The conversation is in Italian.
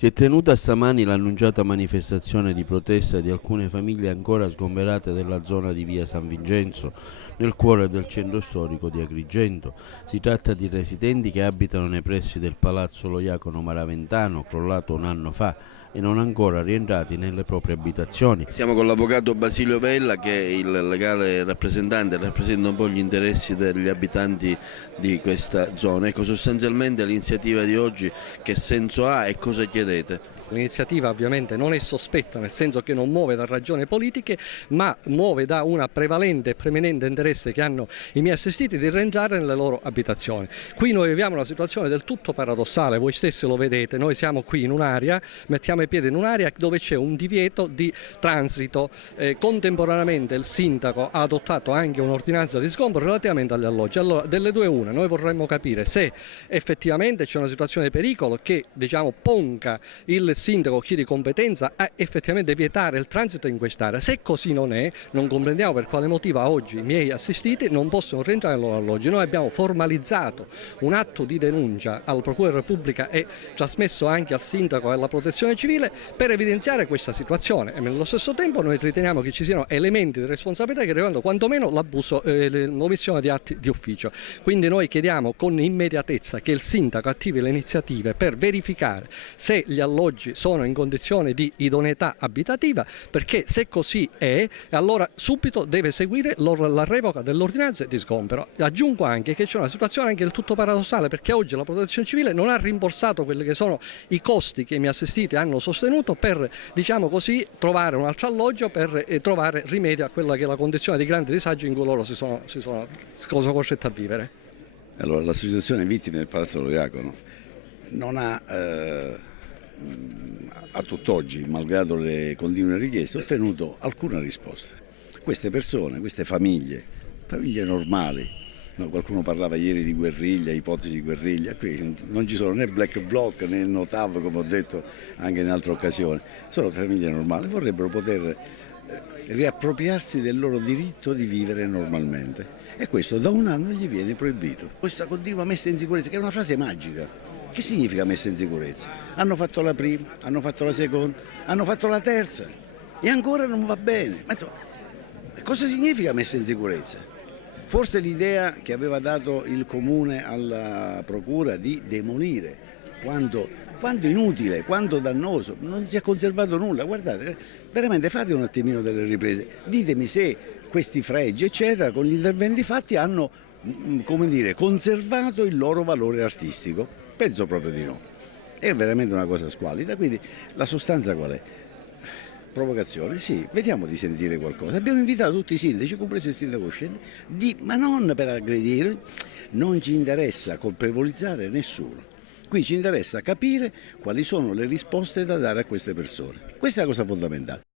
Si è tenuta stamani l'annunciata manifestazione di protesta di alcune famiglie ancora sgomberate della zona di via San Vincenzo, nel cuore del centro storico di Agrigento. Si tratta di residenti che abitano nei pressi del palazzo Lo Iacono Maraventano, crollato un anno fa, e non ancora rientrati nelle proprie abitazioni. Siamo con l'avvocato Basilio Vella, che è il legale rappresentante, rappresenta un po' gli interessi degli abitanti di questa zona. Ecco, sostanzialmente l'iniziativa di oggi che senso ha e cosa chiedete? L'iniziativa ovviamente non è sospetta, nel senso che non muove da ragioni politiche, ma muove da una prevalente e preminente interesse che hanno i miei assistiti di rientrare nelle loro abitazioni. Qui noi viviamo una situazione del tutto paradossale, voi stessi lo vedete, noi siamo qui in un'area, mettiamo i piedi in un'area dove c'è un divieto di transito. Contemporaneamente il sindaco ha adottato anche un'ordinanza di sgombero relativamente agli alloggi. Allora, delle due une, noi vorremmo capire se effettivamente c'è una situazione di pericolo che ponga il sindaco, chi di competenza, a effettivamente vietare il transito in quest'area. Se così non è, non comprendiamo per quale motivo oggi i miei assistiti non possono rientrare nei loro alloggi. Noi abbiamo formalizzato un atto di denuncia alla Procura della Repubblica e trasmesso anche al sindaco e alla Protezione Civile per evidenziare questa situazione, e nello stesso tempo noi riteniamo che ci siano elementi di responsabilità che riguardano quantomeno l'abuso e l'omissione di atti di ufficio. Quindi noi chiediamo con immediatezza che il sindaco attivi le iniziative per verificare se gli alloggi sono in condizione di idoneità abitativa, perché se così è, allora subito deve seguire la revoca dell'ordinanza di sgombero. Aggiungo anche che c'è una situazione anche del tutto paradossale, perché oggi la Protezione Civile non ha rimborsato quelli che sono i costi che i miei assistiti hanno sostenuto per, trovare un altro alloggio, per trovare rimedio a quella che è la condizione di grande disagio in cui loro sono costretti a vivere. Allora, l'associazione vittime del Palazzo Lo Iacono non ha a tutt'oggi, malgrado le continue richieste, ottenuto alcuna risposta. Queste persone, queste famiglie normali, qualcuno parlava ieri di guerriglia, ipotesi di guerriglia, qui non ci sono né black bloc né notav, come ho detto anche in altre occasioni, sono famiglie normali, vorrebbero poter riappropriarsi del loro diritto di vivere normalmente, e questo da un anno gli viene proibito. Questa continua messa in sicurezza, che è una frase magica. Che significa messa in sicurezza? Hanno fatto la prima, hanno fatto la seconda, hanno fatto la terza e ancora non va bene. Ma insomma, cosa significa messa in sicurezza? Forse l'idea che aveva dato il comune alla procura di demolire, quando inutile, quando dannoso, non si è conservato nulla. Guardate, veramente fate un attimino delle riprese, ditemi se questi fregi eccetera con gli interventi fatti hanno, come dire, conservato il loro valore artistico. Penso proprio di no. È veramente una cosa squallida, quindi la sostanza qual è? Provocazione, sì, vediamo di sentire qualcosa. Abbiamo invitato tutti i sindaci, compreso il sindaco uscente, ma non per aggredire, non ci interessa colpevolizzare nessuno. Qui ci interessa capire quali sono le risposte da dare a queste persone. Questa è la cosa fondamentale.